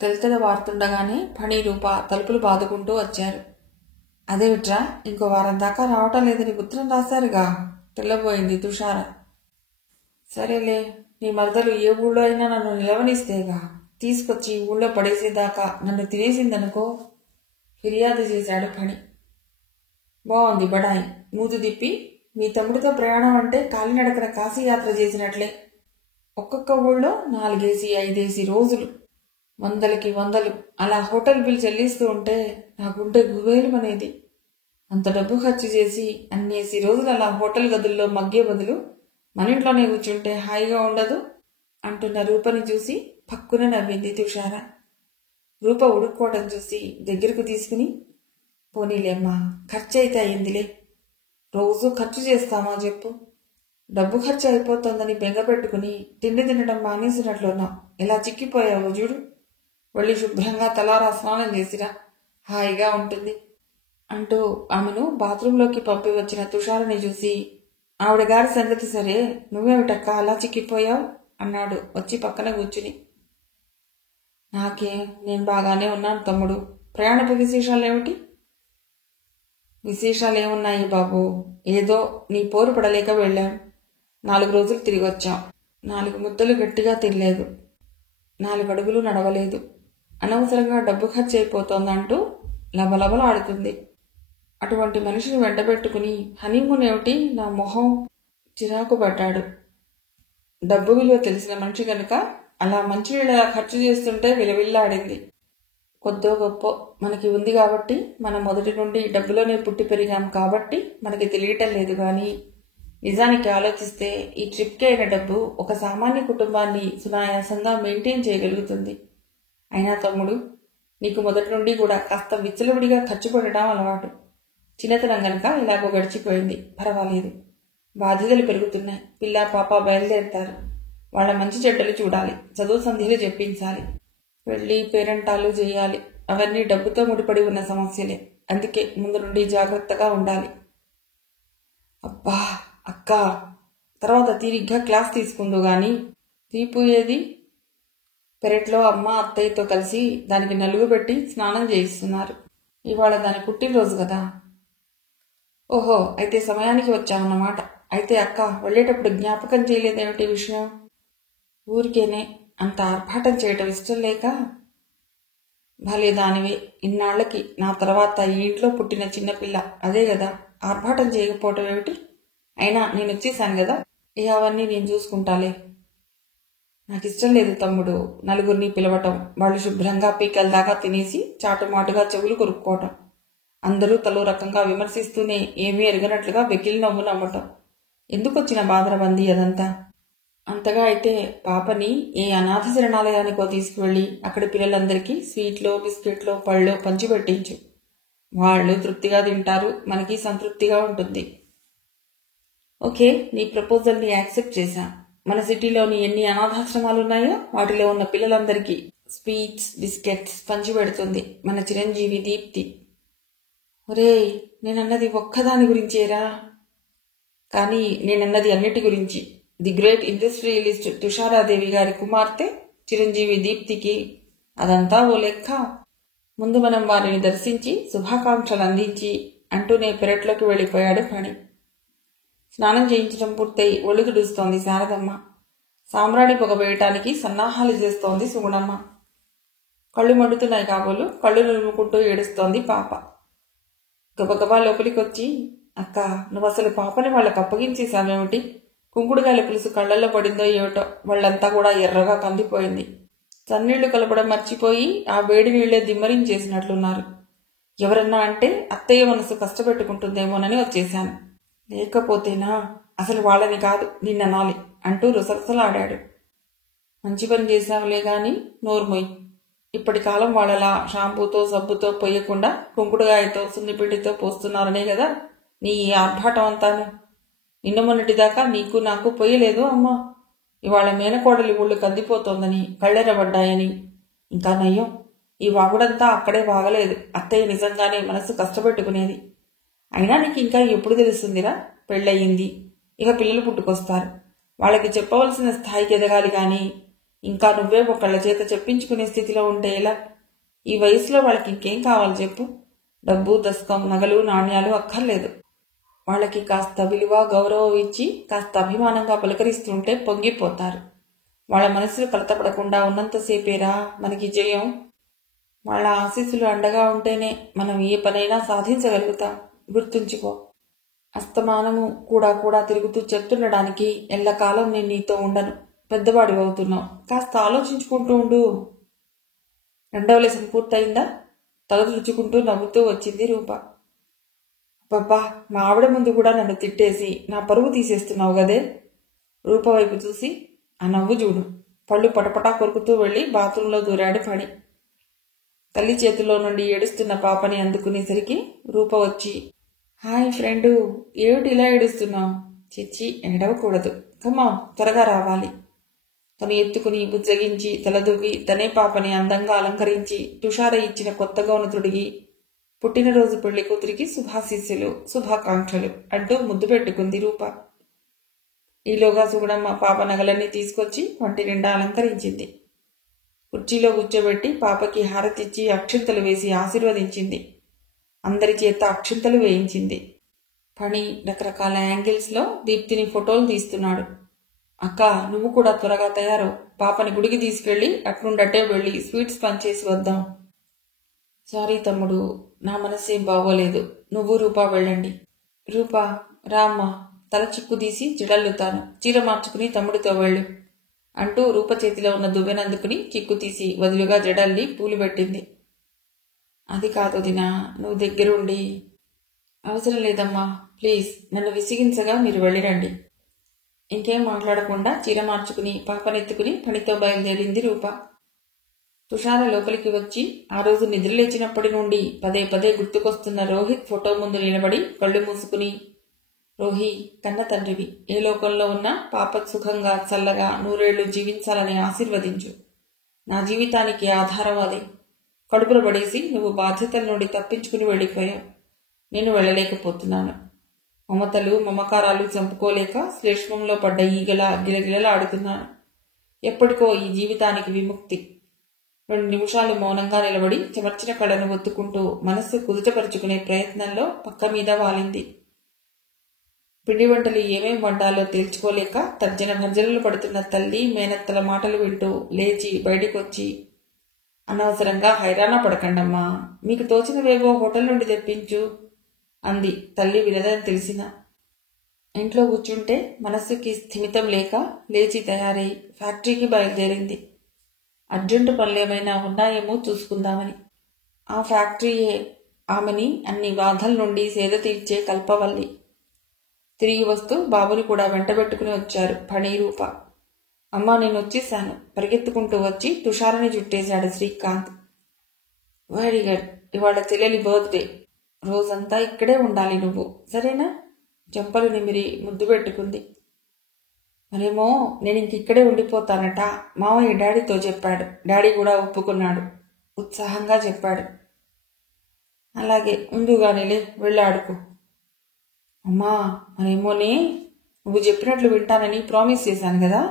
తెలతెల వారుతుండగానే ఫణి రూప తలుపులు బాదుకుంటూ వచ్చారు. అదేమిట్రా, ఇంకో వారం దాకా రావటం లేదని ఉత్తరం రాశారుగా, తెల్లబోయింది తుషార. సరేలే, నీ మరదలు ఏ ఊళ్ళో అయినా నన్ను నిలవనిస్తేగా, తీసుకొచ్చి ఊళ్ళో పడేసేదాకా నన్ను తినేసిందనుకో, ఫిర్యాదు చేశాడు ఫణి. బాగుంది బడాయి. మూతు తిప్పి, మీ తమ్ముడితో ప్రయాణం అంటే కాలినడకన కాశీయాత్ర చేసినట్లే. ఒక్కొక్క ఊళ్ళో 4-5 రోజులు, వందలకి వందలు అలా హోటల్ బిల్ చెల్లిస్తూ ఉంటే నా గుండె గుబేలుమనేది. అంత డబ్బు ఖర్చు చేసి అన్నేసి రోజులు అలా హోటల్ గదుల్లో మగ్గే బదులు మన ఇంట్లోనే కూర్చుంటే హాయిగా ఉండదు అంటున్న రూపని చూసి పక్కున నవ్వింది తుషార. రూప ఉడుక్కోవడం చూసి దగ్గరకు తీసుకుని, పోనీలేమ్మా, ఖర్చు అయితే అయ్యిందిలే. రోజు ఖర్చు చేస్తామా చెప్పు? డబ్బు ఖర్చు అయిపోతుందని బెంగ పెట్టుకుని తిండి తినడం మానేసినట్లున్నావు. ఎలా చిక్కిపోయావు చూడు. వెళ్ళి శుభ్రంగా తలారా స్నానం చేసిరా, హాయిగా ఉంటుంది అంటూ ఆమెను బాత్రూంలోకి పంపి వచ్చిన తుషారని చూసి, ఆవిడ గారి సంగతి సరే, నువ్వేమిటక్క అలా చిక్కిపోయావు అన్నాడు వచ్చి పక్కన కూర్చుని. నేను బాగానే ఉన్నాను తమ్ముడు. ప్రయాణపు విశేషాలేమిటి? విశేషాలేమున్నాయి బాబు, ఏదో నీ పోరు పడలేక వెళ్ళాం. 4 రోజులు తిరిగి వచ్చాం. 4 ముద్దలు గట్టిగా తినలేదు, 4 అడుగులు నడవలేదు. అనవసరంగా డబ్బు ఖర్చు అయిపోతోందంటూ లబలబలాడుతుంది. అటువంటి మనిషిని వెంటబెట్టుకుని హనీమూన్ ఏమిటి నా మొహం చిరాకు పడ్డాడు. డబ్బు విలువ తెలిసిన మనిషి కనుక అలా మంచినీళ్ళ ఖర్చు చేస్తుంటే విలవిల్లాడింది. కొద్దో గొప్ప మనకి ఉంది కాబట్టి, మనం మొదటి నుండి డబ్బులోనే పుట్టి పెరిగాం కాబట్టి మనకి తెలియటం లేదు. కానీ నిజానికి ఆలోచిస్తే ఈ ట్రిప్కి అయిన డబ్బు ఒక సామాన్య కుటుంబాన్ని సునాయాసంగా మెయింటైన్ చేయగలుగుతుంది. అయినా తమ్ముడు, నీకు మొదటి నుండి కూడా కాస్త విచ్చలవిడిగా ఖర్చు పెట్టడం అలవాటు. చిన్నతనం గనక ఇలాగో గడిచిపోయింది, పర్వాలేదు. బాధ్యతలు పెరుగుతున్నాయి. పిల్ల పాప బయలుదేరుతారు. వాళ్ళ మంచి చెడ్డలు చూడాలి, చదువు సంధ్యలు చెప్పించాలి, వెళ్ళి పేరెంటాలు చేయాలి. అవన్నీ డబ్బుతో ముడిపడి ఉన్న సమస్యలే. అందుకే ముందు నుండి జాగ్రత్తగా ఉండాలి. అబ్బా అక్క, తర్వాత తీరిగ్గా క్లాస్ తీసుకుందో గాని. తీపు ఏది? పెరట్లో అమ్మ అత్తయ్యతో కలిసి దానికి నలుగు పెట్టి స్నానం చేయిస్తున్నారు. ఇవాళ దాని పుట్టినరోజు కదా. ఓహో, అయితే సమయానికి వచ్చామన్నమాట. అయితే అక్క, వెళ్ళేటప్పుడు జ్ఞాపకం చేయలేదేమిటి విషయం? ఊరికేనే, అంత ఆర్భాటం చేయటం ఇష్టం లేక. భలే దానివే, ఇన్నాళ్లకి నా తర్వాత ఈ ఇంట్లో పుట్టిన చిన్నపిల్ల, అదే కదా, ఆర్భాటం చేయకపోవటం ఏమిటి? అయినా నేను వచ్చేసాను కదా, అవన్నీ నేను చూసుకుంటాలే. నాకు ఇష్టం లేదు తమ్ముడు నలుగురిని పిలవటం. వాళ్ళు శుభ్రంగా పీకల దాకా తినేసి చాటుమాటుగా చెవులు కొరుక్కోవటం, అందరూ తలో రకంగా విమర్శిస్తూనే ఏమీ ఎరగనట్లుగా వెకిలి నవ్వు నమ్మటం. ఎందుకొచ్చిన బాధరబందీ అదంతా? అంతగా అయితే పాపని ఏ అనాథ శరణాలయానికో తీసుకువెళ్ళి అక్కడి పిల్లలందరికీ స్వీట్లో బిస్కెట్లో పళ్ళు పంచిపెట్టించు. వాళ్ళు తృప్తిగా తింటారు, మనకి సంతృప్తిగా ఉంటుంది. ఓకే, నీ ప్రపోజల్ని యాక్సెప్ట్ చేశా. మన సిటీలోని ఎన్ని అనాథాశ్రమాలున్నాయో వాటిలో ఉన్న పిల్లలందరికీ స్వీట్స్ బిస్కెట్స్ పంచిపెడుతుంది మన చిరంజీవి దీప్తి. ఒరేయ్, నేనన్నది ఒక్కదాని గురించేరా. కానీ నేనన్నది అన్నిటి గురించి. ది గ్రేట్ ఇండస్ట్రియలిస్ట్ తుషారాదేవి గారి కుమార్తె చిరంజీవి దీప్తికి అదంతా ఓ లెక్క. ముందు మనం వారిని దర్శించి శుభాకాంక్షలు అందించి అంటూనే పెరట్లోకి వెళ్ళిపోయాడు ఫణి. స్నానం చేయించడం పూర్తయి ఒళ్ళు తుడుస్తోంది శారదమ్మ. సాంబ్రాణి పొగ వేయటానికి సన్నాహాలు చేస్తోంది సుగుణమ్మ. కళ్ళు మండుతున్నాయి కాబోలు కళ్ళు నులుముకుంటూ ఏడుస్తోంది పాప. గబగబా లోపలికొచ్చి, అక్క, నువ్వు అసలు పాపని వాళ్ళకు అప్పగించేశావేమిటి? కుంకుడుగాయల పులుసు కళ్ళల్లో పడిందో ఏమిటో, వాళ్ళంతా కూడా ఎర్రగా కందిపోయింది. చన్నీళ్లు కలపడం మర్చిపోయి ఆ వేడి నీళ్లే దిమ్మరించేసినట్లున్నారు. ఎవరన్నా అంటే అత్తయ్య మనసు కష్టపెట్టుకుంటుందేమోనని వచ్చేశాను. లేకపోతేనా అసలు వాళ్ళని కాదు నిన్ననాలి అంటూ రుసరుసలాడాడు. మంచి పని చేశావులే గాని నోర్మొయ్. ఇప్పటి కాలం వాళ్ళలా షాంపూతో సబ్బుతో పొయ్యకుండా కుంకుడుగాయతో సున్నిపిండితో పోస్తున్నారనే కదా నీ ఆర్భాటం అంతాను. నిన్న మొన్నటిదాకా నీకు నాకు పొయ్యలేదు అమ్మా. ఇవాళ మేనకోడలి ఊళ్ళు కందిపోతోందని కళ్ళెరబడ్డాయని. ఇంకా నయ్యం, ఈ వాగుడంతా అక్కడే వాగలేదు. అత్తయ్య నిజంగానే మనసు కష్టపెట్టుకునేది. అయినా నీకు ఇంకా ఎప్పుడు తెలుస్తుందిరా? పెళ్ళయింది, ఇక పిల్లలు పుట్టుకొస్తారు. వాళ్ళకి చెప్పవలసిన స్థాయికి ఎదగాలి కానీ ఇంకా నువ్వే ఒకళ్ళ చేత చెప్పించుకునే స్థితిలో ఉంటే ఎలా? ఈ వయసులో వాళ్ళకి ఇంకేం కావాలి చెప్పు? డబ్బు, దస్కం, నగలు, నాణ్యాలు అక్కర్లేదు. వాళ్ళకి కాస్త విలువ, గౌరవం ఇచ్చి కాస్త అభిమానంగా పలకరిస్తుంటే పొంగిపోతారు. వాళ్ళ మనసులు కలతపడకుండా ఉన్నంతసేపేరా మనకి జయం. వాళ్ళ ఆశీస్సులు అండగా ఉంటేనే మనం ఏ పనైనా సాధించగలుగుతాం. గుర్తుంచుకో. అస్తమానము కూడా కూడా తిరుగుతూ చెప్తుండడానికి ఎల్లకాలం నేను నీతో ఉండను. పెద్దవాడి అవుతున్నావు. కాస్త ఆలోచించుకుంటూ ఉండు. 2వ లెసన్ పూర్తయిందా? తల తుడుచుకుంటూ నవ్వుతూ వచ్చింది రూప. అబ్బబ్బా, మా ఆవిడ ముందు కూడా నన్ను తిట్టేసి నా పరువు తీసేస్తున్నావు గదే. రూప వైపు చూసి ఆ నవ్వు చూడు. పళ్ళు పటపటా కొరుకుతూ వెళ్లి బాత్రూంలో దూరాడు ఫణి. తల్లి చేతిలో నుండి ఏడుస్తున్న పాపని అందుకునేసరికి రూప వచ్చి, హాయ్ ఫ్రెండు, ఏమిటి ఇలా ఏడుస్తున్నావు? చిచ్చి, ఏడవకూడదు. కమా, త్వరగా రావాలి. తను ఎత్తుకుని బుజ్జగించి తలదూగి తనే పాపని అందంగా అలంకరించి తుషార ఇచ్చిన కొత్త గౌను తొడిగి పుట్టినరోజు పెళ్లి కూతురికి శుభాశీస్సులు, శుభాకాంక్షలు అంటూ ముద్దు పెట్టుకుంది రూప. ఈలోగా సుగుణమ్మ పాప నగలన్నీ తీసుకొచ్చి వంటి నిండా అలంకరించింది. కుర్చీలో కూర్చోబెట్టి పాపకి హారతిచ్చి అక్షింతలు వేసి ఆశీర్వదించింది. అందరి చేత అక్షింతలు వేయించింది. ఫణి రకరకాల యాంగిల్స్లో దీప్తిని ఫోటోలు తీస్తున్నాడు. అక్క, నువ్వు కూడా త్వరగా తయారు. పాపని గుడికి తీసుకెళ్లి అట్నుండటే వెళ్ళి స్వీట్స్ పనిచేసి వద్దాం. సారీ తమ్ముడు, నా మనసేం బాగోలేదు. నువ్వు రూపా వెళ్ళండి. రూపా, రామ్మ, తల చిక్కు తీసి జడల్లుతాను. చీర మార్చుకుని తమ్ముడితో వెళ్ళు అంటూ రూప చేతిలో ఉన్న దువ్వెనందుకుని చిక్కు తీసి వదులుగా జడల్లి పూలు పెట్టింది. అది కాదు దినా, నువ్వు దగ్గరుండి. అవసరం లేదమ్మా, ప్లీజ్, నన్ను విసిగించగా మీరు వెళ్ళిరండి. ఇంకేం మాట్లాడకుండా చీర మార్చుకుని పాపనెత్తుకుని పనితో బయలుదేరింది రూప. తుషార లోపలికి వచ్చి ఆ రోజు నిద్రలేచినప్పటి నుండి పదే పదే గుర్తుకొస్తున్న రోహిత్ ఫోటో ముందు నిలబడి కళ్ళు మూసుకుని, రోహి, కన్న తండ్రివి, ఏ లోకంలో ఉన్నా పాప సుఖంగా చల్లగా 100 ఏళ్లు జీవించాలని ఆశీర్వదించు. నా జీవితానికి ఆధారం అదే. కడుపులో పడేసి నువ్వు బాధ్యతల నుండి తప్పించుకుని వెళ్ళిపోయావు. నేను వెళ్ళలేకపోతున్నాను. మమతలు మమకారాలు చంపుకోలేక శ్లేష్మంలో పడ్డ ఈగలా గిలగిలలా ఆడుతున్నాను. ఎప్పటికో ఈ జీవితానికి విముక్తి. 2 నిమిషాలు మౌనంగా నిలబడి చెమర్చిన కళ్ళను ఒత్తుకుంటూ మనస్సు కుదుటపరుచుకునే ప్రయత్నంలో పక్క మీద వాలింది. పిండి వంటలు ఏమేం వండాలో తేల్చుకోలేక తర్జన భర్జనలు పడుతున్న తల్లి మేనత్తల మాటలు వింటూ లేచి బయటికొచ్చి, అనవసరంగా హైరాణ పడకండమ్మా, మీకు తోచినవేవో హోటల్ నుండి తెప్పించు అంది. తల్లి వినదని తెలిసిన. ఇంట్లో కూర్చుంటే మనస్సుకి స్థిమితం లేక లేచి తయారై ఫ్యాక్టరీకి బయలుదేరింది. అర్జెంటు పనులేమైనా ఉన్నాయేమో చూసుకుందామని. ఆ ఫ్యాక్టరీయే ఆమెని అన్ని బాధల నుండి సేద తీర్చే కల్పవల్లి. తిరిగి వస్తూ బాబుని కూడా వెంటబెట్టుకుని వచ్చారు ఫణి, రూప. అమ్మా, నేను వచ్చేశాను. పరిగెత్తుకుంటూ వచ్చి తుషారని చుట్టేశాడు శ్రీకాంత్. వెరీ గుడ్, ఇవాళ చెల్లెలి బర్త్డే. రోజంతా ఇక్కడే ఉండాలి నువ్వు, సరేనా? చెంపలు నిమిరి ముద్దు పెట్టుకుంది. మరేమో నేను ఇంకిక్కడే ఉండిపోతానట మావయ్య డాడీతో చెప్పాడు. డాడీ కూడా ఒప్పుకున్నాడు. ఉత్సాహంగా చెప్పాడు. అలాగే, ఉందుగానేలే, వెళ్ళాడుకో. అమ్మా, మరేమోనే, నువ్వు చెప్పినట్లు వింటానని ప్రామిస్ చేశాను కదా.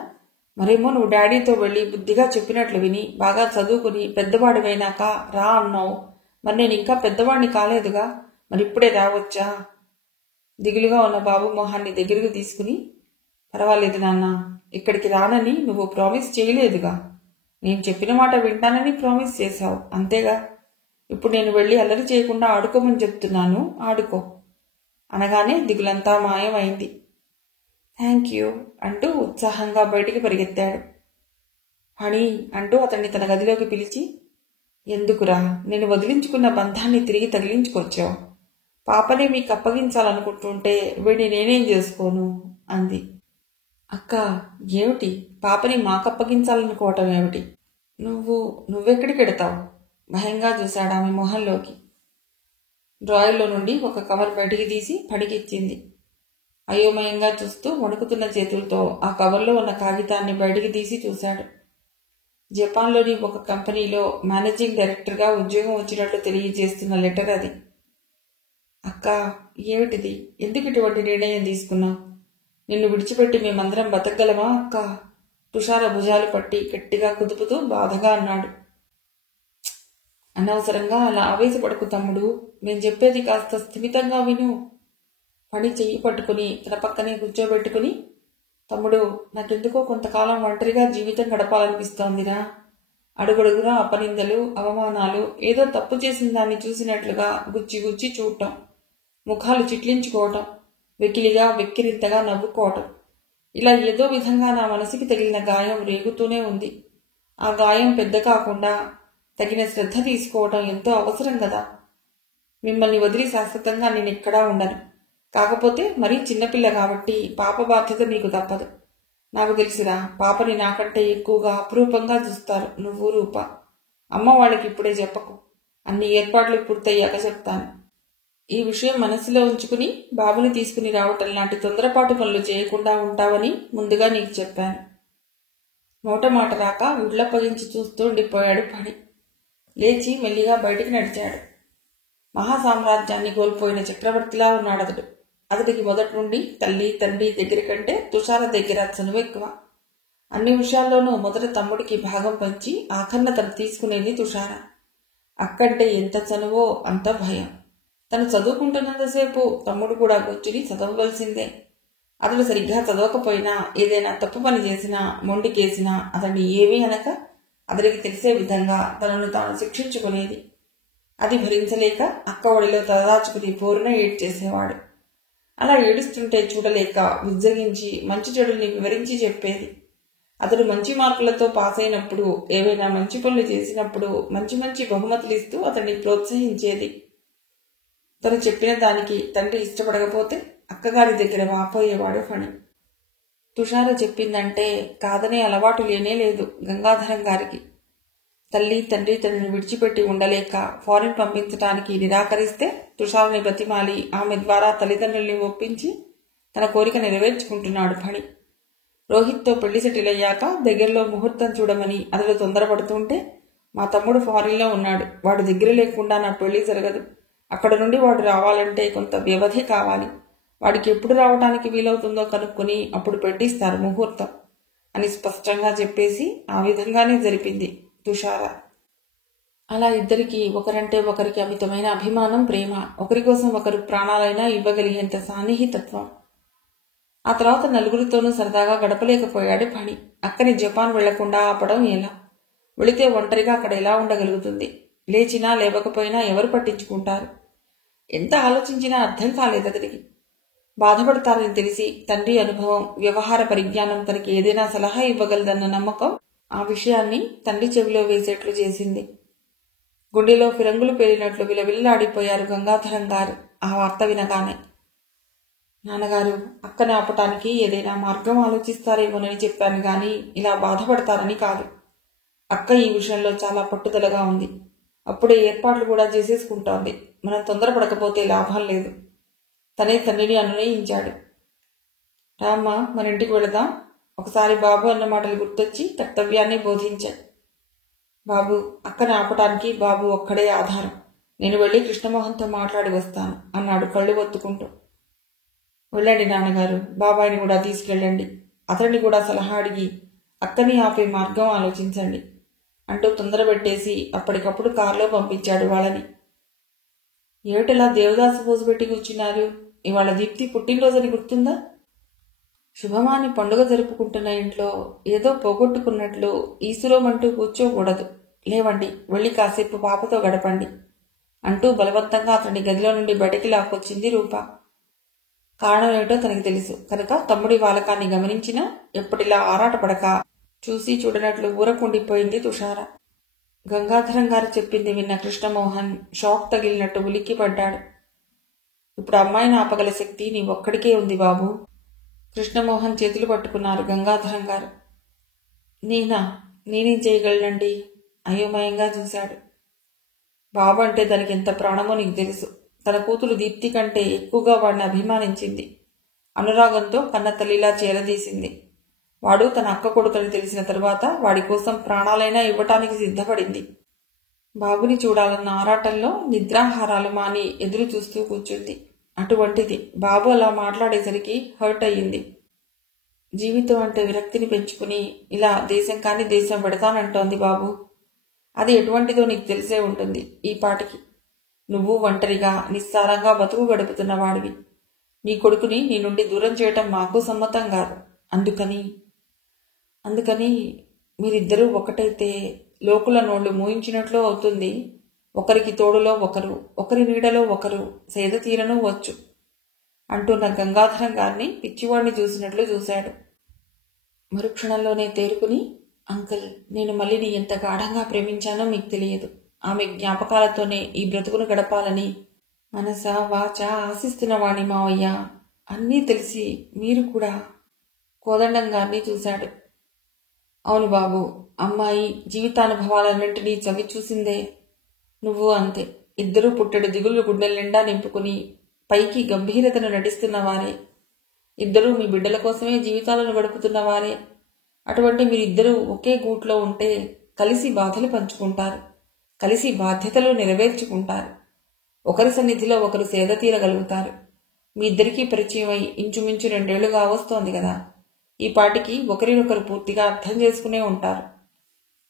మరేమో నువ్వు డాడీతో వెళ్ళి బుద్ధిగా చెప్పినట్లు విని బాగా చదువుకుని పెద్దవాడివైనాక రా అన్నావు. మరి నేను ఇంకా పెద్దవాడిని కాలేదుగా, మరిప్పుడే రావచ్చా? దిగులుగా ఉన్న బాబు మొహాన్ని దగ్గరకు తీసుకుని, పర్వాలేదు నాన్న, ఇక్కడికి రానని నువ్వు ప్రామిస్ చేయలేదుగా. నేను చెప్పిన మాట వింటానని ప్రామిస్ చేశావు, అంతేగా. ఇప్పుడు నేను వెళ్ళి అల్లరి చేయకుండా ఆడుకోమని చెప్తున్నాను, ఆడుకో అనగానే దిగులంతా మాయమైంది. థ్యాంక్ యూ అంటూ ఉత్సాహంగా బయటికి పరిగెత్తాడు. హణి అంటూ అతన్ని తన గదిలోకి పిలిచి, ఎందుకురా నేను వదిలించుకున్న బంధాన్ని తిరిగి తగిలించుకొచ్చావు? పాపనే మీకు అప్పగించాలనుకుంటుంటే వీడిని నేనేం చేసుకోను అంది. అక్క, ఏమిటి పాపని మాకప్పగించాలనుకోవటం ఏమిటి? నువ్వెక్కడికి ఎడతావు? భయంగా చూశాడు ఆమె మొహంలోకి. డ్రాయర్లో నుండి ఒక కవర్ బయటికి తీసి పడికిచ్చింది. అయోమయంగా చూస్తూ వణుకుతున్న చేతులతో ఆ కవర్లో ఉన్న కాగితాన్ని బయటికి తీసి చూశాడు. జపాన్లోని ఒక కంపెనీలో మేనేజింగ్ డైరెక్టర్గా ఉద్యోగం వచ్చినట్లు తెలియజేస్తున్న లెటర్ అది. అక్క, ఏమిటిది? ఎందుకు ఇటువంటి నిర్ణయం తీసుకున్నావు? నిన్ను విడిచిపెట్టి మేమందరం బతకగలమా అక్క? తుషార భుజాలు పట్టి గట్టిగా కుదుపుతూ బాధగా అన్నాడు. అనవసరంగా అలా ఆవేశపడకు తమ్ముడు, నేను చెప్పేది కాస్త స్థిమితంగా విను. పని చెయ్యి పట్టుకుని తన పక్కనే కూర్చోబెట్టుకుని, తమ్ముడు, నాకెందుకో కొంతకాలం ఒంటరిగా జీవితం గడపాలనిపిస్తోందిరా. అడుగడుగునా అపనిందలు, అవమానాలు, ఏదో తప్పు చేసిన దాన్ని చూసినట్లుగా గుచ్చి గుచ్చి చూడటం, ముఖాలు చిట్లించుకోవటం, వెకిలిగా వెక్కిరింతగా నవ్వుకోవటం, ఇలా ఏదో విధంగా నా మనసుకి తగిలిన గాయం రేగుతూనే ఉంది. ఆ గాయం పెద్ద కాకుండా తగిన శ్రద్ధ తీసుకోవటం ఎంతో అవసరం కదా. మిమ్మల్ని వదిలి శాశ్వతంగా నేనెక్కడా ఉండను. కాకపోతే మరీ చిన్నపిల్ల కాబట్టి పాప బాధ్యత నీకు తప్పదు. నాకు తెలుసురా, పాపని నాకంటే ఎక్కువగా అపురూపంగా చూస్తారు నువ్వు, రూప. అమ్మ వాళ్ళకి ఇప్పుడే చెప్పకు, అన్ని ఏర్పాట్లు పూర్తయ్యాక చెప్తాను. ఈ విషయం మనసులో ఉంచుకుని బాబుని తీసుకుని రావటం లాంటి తొందరపాటు పనులు చేయకుండా ఉంటావని ముందుగా నీకు చెప్పాను. నోట మాట రాక ఉళ్ళప్పగించి చూస్తూ ఉండిపోయాడు పని. లేచి మెల్లిగా బయటికి నడిచాడు. మహాసామ్రాజ్యాన్ని కోల్పోయిన చక్రవర్తిలా ఉన్నాడతడు. అతడికి మొదటి నుండి తల్లి తండ్రి దగ్గర కంటే తుషార దగ్గర చనువు ఎక్కువ. అన్ని విషయాల్లోనూ మొదట తమ్ముడికి భాగం పంచి ఆఖరణ తను తీసుకునేది తుషార. అక్కంటే ఎంత చనువో అంత భయం. తను చదువుకుంటున్నంతసేపు తమ్ముడు కూడా కూర్చుని చదవవలసిందే. అతడు సరిగ్గా చదవకపోయినా, ఏదైనా తప్పు పని చేసినా, మొండికేసినా అతన్ని ఏమీ అనక అతడికి తెలిసే విధంగా తనను తాను శిక్షించుకునేది. అది భరించలేక అక్క ఒడిలో తలదాచుకుని పోరున ఏడ్చేసేవాడు. అలా ఏడుస్తుంటే చూడలేక విజ్జగించి మంచి చెడుల్ని వివరించి చెప్పేది. అతడు మంచి మార్కులతో పాస్ అయినప్పుడు, ఏవైనా మంచి పనులు చేసినప్పుడు మంచి మంచి బహుమతులు ఇస్తూ అతన్ని ప్రోత్సహించేది. తను చెప్పిన దానికి తండ్రి ఇష్టపడకపోతే అక్కగారి దగ్గర వాపోయేవాడు ఫణి. తుషార చెప్పిందంటే కాదనే అలవాటు లేనే లేదు గంగాధరం గారికి. తల్లి తండ్రి తనని విడిచిపెట్టి ఉండలేక ఫారిన్ పంపించడానికి నిరాకరిస్తే తుషారని బ్రతిమాలి ఆమె ద్వారా తల్లిదండ్రుల్ని ఒప్పించి తన కోరిక నెరవేర్చుకుంటున్నాడు ఫణి. రోహిత్తో పెళ్లి సెటిల్ అయ్యాక దగ్గరలో ముహూర్తం చూడమని అతడు తొందరపడుతుంటే, మా తమ్ముడు ఫారిన్లో ఉన్నాడు, వాడు దగ్గర లేకుండా నా పెళ్లి జరగదు. అక్కడ నుండి వాడు రావాలంటే కొంత వ్యవధి కావాలి. వాడికి ఎప్పుడు రావడానికి వీలవుతుందో కనుక్కొని అప్పుడు పెట్టిస్తారు ముహూర్తం అని స్పష్టంగా చెప్పేసి ఆ విధంగానే జరిపింది తుషార. అలా ఇద్దరికి ఒకరంటే ఒకరికి అమితమైన అభిమానం, ప్రేమ, ఒకరి కోసం ఒకరు ప్రాణాలైనా ఇవ్వగలిగేంత సాన్నిహితత్వం. ఆ తర్వాత నలుగురితోనూ సరదాగా గడపలేకపోయాడు ఫణి. అక్కని జపాన్ వెళ్లకుండా ఆపడం ఎలా? వెళితే ఒంటరిగా అక్కడ ఎలా ఉండగలుగుతుంది? లేచినా లేవకపోయినా ఎవరు పట్టించుకుంటారు? ఎంత ఆలోచించినా అర్థం కాలేదు అతడికి. బాధపడతారని తెలిసి తండ్రి అనుభవం, వ్యవహార పరిజ్ఞానం తనకి ఏదైనా సలహా ఇవ్వగలదన్న నమ్మకం ఆ విషయాన్ని తండ్రి చెవిలో వేసేట్లు చేసింది. గుండెలో ఫిరంగులు పేలినట్లు విలవిల్లాడిపోయారు గంగాధరం గారు ఆ వార్త వినగానే. నాన్నగారు, అక్కని ఆపటానికి ఏదైనా మార్గం ఆలోచిస్తారేమోనని చెప్పాను గాని ఇలా బాధపడతారని కాదు. అక్క ఈ విషయంలో చాలా పట్టుదలగా ఉంది. అప్పుడే ఏర్పాట్లు కూడా చేసేసుకుంటోంది. మనం తొందరపడకపోతే లాభం లేదు. తనే తండ్రిని అనునయించాడు. రామ్మ, మన ఇంటికి వెళదాం. ఒకసారి బాబు అన్న మాటలు గుర్తొచ్చి కర్తవ్యాన్ని బోధించాడు. బాబు, అక్కని ఆపటానికి బాబు ఒక్కడే ఆధారం. నేను వెళ్ళి కృష్ణమోహన్తో మాట్లాడి వస్తాను అన్నాడు కళ్ళు ఒత్తుకుంటూ. వెళ్ళండి నాన్నగారు, బాబాయిని కూడా తీసుకెళ్ళండి. అతడిని కూడా సలహా అడిగి అక్కని ఆపే మార్గం ఆలోచించండి అంటూ తొందరపెట్టేసి అప్పటికప్పుడు కారులో పంపించాడు వాళ్ళని. ఏమిటలా దేవదాసు పోజు పెట్టి కూర్చున్నారు? ఇవాళ దీప్తి పుట్టినరోజని గుర్తుందా? శుభమాని పండుగ జరుపుకుంటున్న ఇంట్లో ఏదో పోగొట్టుకున్నట్లు ఈసురోమంటూ కూర్చోకూడదు. లేవండి, వెళ్ళి కాసేపు పాపతో గడపండి అంటూ బలవంతంగా అతని గదిలో నుండి బయటికి లాక్కొచ్చింది రూప. కారణం ఏమిటో తనకి తెలుసు కనుక తమ్ముడి వాలకాన్ని గమనించినా ఎప్పటిలా ఆరాటపడక చూసి చూడనట్లు ఊరకుండిపోయింది తుషార. గంగాధరం గారు చెప్పింది విన్న కృష్ణమోహన్ షాక్ తగిలినట్టు ఉలిక్కి పడ్డాడు. ఇప్పుడు అమ్మాయిని ఆపగల శక్తి నీ ఒక్కడికే ఉంది బాబు. కృష్ణమోహన్ చేతులు పట్టుకున్నారు గంగాధరం గారు. నేనేం చేయగలనండి? అయోమయంగా చూశాడు. బాబు అంటే దానికి ఎంత ప్రాణమో నీకు తెలుసు. తన కూతురు దీప్తి కంటే ఎక్కువగా వాడిని అభిమానించింది. అనురాగంతో కన్న తల్లిలా చేరదీసింది. వాడు తన అక్క కొడుకని తెలిసిన తరువాత వాడి కోసం ప్రాణాలైనా ఇవ్వటానికి సిద్ధపడింది. బాబుని చూడాలన్న ఆరాటంలో నిద్రాహారాలు మాని ఎదురు చూస్తూ కూర్చుంది. అటువంటిది బాబు అలా మాట్లాడేసరికి హర్ట్ అయ్యింది. జీవితం అంటే విరక్తిని పెంచుకుని ఇలా దేశం కాని దేశం పెడతానంటోంది బాబు. అది ఎటువంటిదో నీకు తెలిసే ఉంటుంది ఈ పాటికి. నువ్వు ఒంటరిగా నిస్సారంగా బతుకు గడుపుతున్న వాడివి. నీ కొడుకుని నీ నుండి దూరం చేయటం మాకు సమ్మతం కాదు. అందుకని మీరిద్దరూ ఒకటైతే లోకుల నోళ్లు మూయించినట్లు అవుతుంది. ఒకరికి తోడులో ఒకరు, ఒకరి నీడలో ఒకరు సేద తీరను వచ్చు అంటున్న గంగాధరం గారిని పిచ్చివాడిని చూసినట్లు చూశాడు. మరుక్షణంలోనే తేరుకుని, అంకుల్, నేను మళ్ళీని ఎంత గాఢంగా ప్రేమించానో మీకు తెలియదు. ఆమె జ్ఞాపకాలతోనే ఈ బ్రతుకును గడపాలని మనస వాచ ఆశిస్తున్నవాణి మావయ్య. అన్నీ తెలిసి మీరు కూడా కోదండం గారిని చూశాడు. అవును బాబు, అమ్మాయి జీవితానుభవాలన్నింటినీ చవి చూసిందే. నువ్వు అంతే. ఇద్దరూ పుట్టెడు దిగులు గుండెల నిండా నింపుకుని పైకి గంభీరతను నటిస్తున్నవారే. ఇద్దరూ మీ బిడ్డల కోసమే జీవితాలను గడుపుతున్నవారే. అటువంటి మీరిద్దరూ ఒకే గూట్లో ఉంటే కలిసి బాధలు పంచుకుంటారు, కలిసి బాధ్యతలు నెరవేర్చుకుంటారు, ఒకరి సన్నిధిలో ఒకరు సేద తీరగలుగుతారు. మీ ఇద్దరికీ పరిచయం అయి ఇంచుమించు 2 ఏళ్లుగా వస్తోంది కదా. ఈ పాటికి ఒకరినొకరు పూర్తిగా అర్థం చేసుకునే ఉంటారు.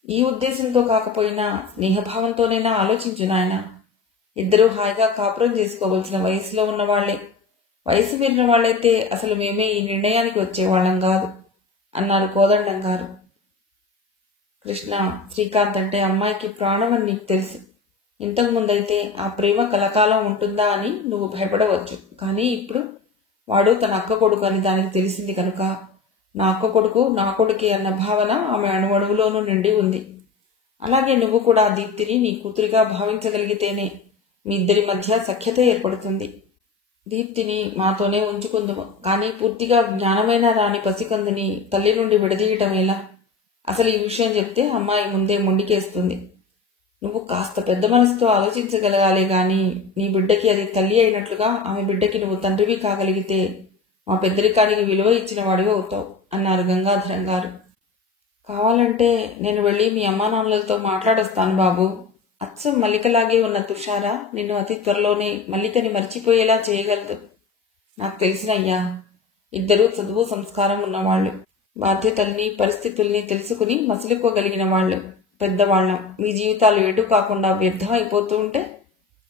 ఈ ఉద్దేశంతో కాకపోయినా స్నేహభావంతోనైనా ఆలోచించు నాయనా. ఇద్దరూ హాయిగా కాపురం చేసుకోవలసిన వయసులో ఉన్నవాళ్లే. వయసు మీరిన వాళ్ళైతే అసలు మేమే ఈ నిర్ణయానికి వచ్చేవాళ్లం కాదు అన్నారు కోదండం గారు. కృష్ణ, శ్రీకాంత్ అంటే అమ్మాయికి ప్రాణం అని నీకు తెలుసు. ఇంతకుముందైతే ఆ ప్రేమ కలకాలం ఉంటుందా అని నువ్వు భయపడవచ్చు. కానీ ఇప్పుడు వాడు తన అక్క కొడుకు అని దానికి తెలిసింది కనుక నా అక్క కొడుకు నా కొడుకే అన్న భావన ఆమె అణువణువులోనూ నిండి ఉంది. అలాగే నువ్వు కూడా దీప్తిని నీ కూతురిగా భావించగలిగితేనే మీ ఇద్దరి మధ్య సఖ్యత ఏర్పడుతుంది. దీప్తిని మాతోనే ఉంచుకుందుము, కానీ పూర్తిగా జ్ఞానమైన రాని పసికందుని తల్లి నుండి విడదీయటం ఎలా? అసలు ఈ విషయం చెప్తే అమ్మాయి ముందే మొండికేస్తుంది. నువ్వు కాస్త పెద్ద మనసుతో ఆలోచించగలగాలే గాని నీ బిడ్డకి అది తల్లి అయినట్లుగా ఆమె బిడ్డకి నువ్వు తండ్రివి కాగలిగితే మా పెద్దరికానికి విలువ ఇచ్చిన వాడివి అవుతావు అన్నారు గంగాధరం గారు. కావాలంటే నేను వెళ్ళి మీ అమ్మానాన్నలతో మాట్లాడొస్తాను బాబు. అచ్చం మల్లికలాగే ఉన్న తుషార నిన్ను అతి త్వరలోనే మల్లికని మర్చిపోయేలా చేయగలదు. నాకు తెలిసినయ్యా, ఇద్దరూ చదువు సంస్కారం ఉన్నవాళ్లు, బాధ్యతల్ని పరిస్థితుల్ని తెలుసుకుని మసులుకోగలిగిన వాళ్ళు, పెద్దవాళ్ళం. మీ జీవితాలు ఎటు కాకుండా వ్యర్థం అయిపోతూ ఉంటే